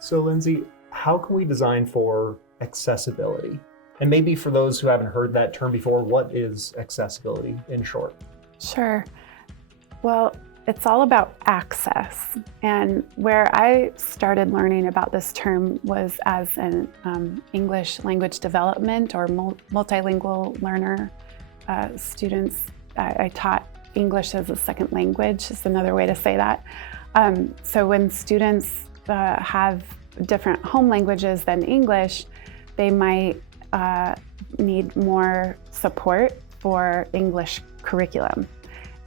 So, Lindsay, how can we design for accessibility? And maybe for those who haven't heard that term before, what is accessibility in short? Sure. Well, it's all about access. And where I started learning about this term was as an English language development or multilingual learner. Students, I taught English as a second language, is another way to say that. So when students have different home languages than English, they might need more support for English curriculum.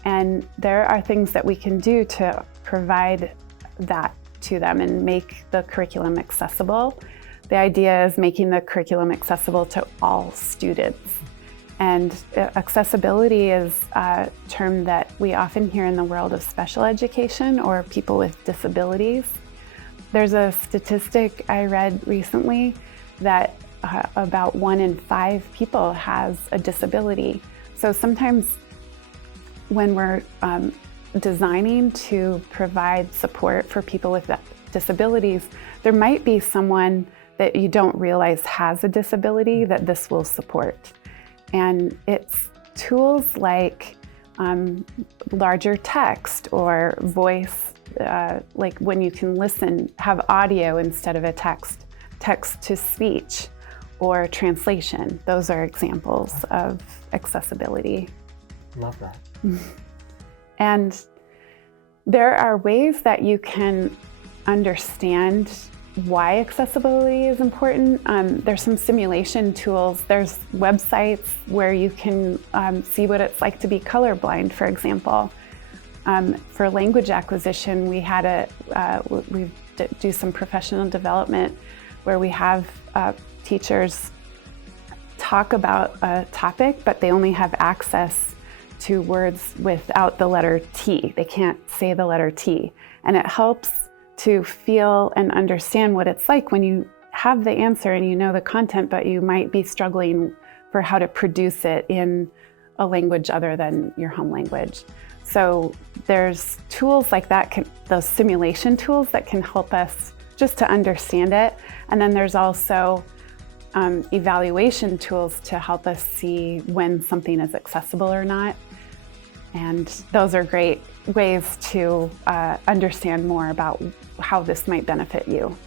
And there are things that we can do to provide that to them and make the curriculum accessible. The idea is making the curriculum accessible to all students. And accessibility is a term that we often hear in the world of special education or people with disabilities. There's a statistic I read recently that about 1 in 5 people has a disability. So sometimes when we're designing to provide support for people with disabilities, there might be someone that you don't realize has a disability that this will support. And it's tools like larger text or voice, like when you can listen, have audio instead of a text to speech, or translation. Those are examples of accessibility. Love that. And there are ways that you can understand why accessibility is important. There's some simulation tools. There's websites where you can see what it's like to be colorblind, for example. For language acquisition, we do some professional development where we have teachers talk about a topic, but they only have access to words without the letter T. They can't say the letter T. And it helps to feel and understand what it's like when you have the answer and you know the content, but you might be struggling for how to produce it in a language other than your home language. So there's tools like that, those simulation tools that can help us just to understand it. And then there's also evaluation tools to help us see when something is accessible or not. And those are great ways to understand more about how this might benefit you.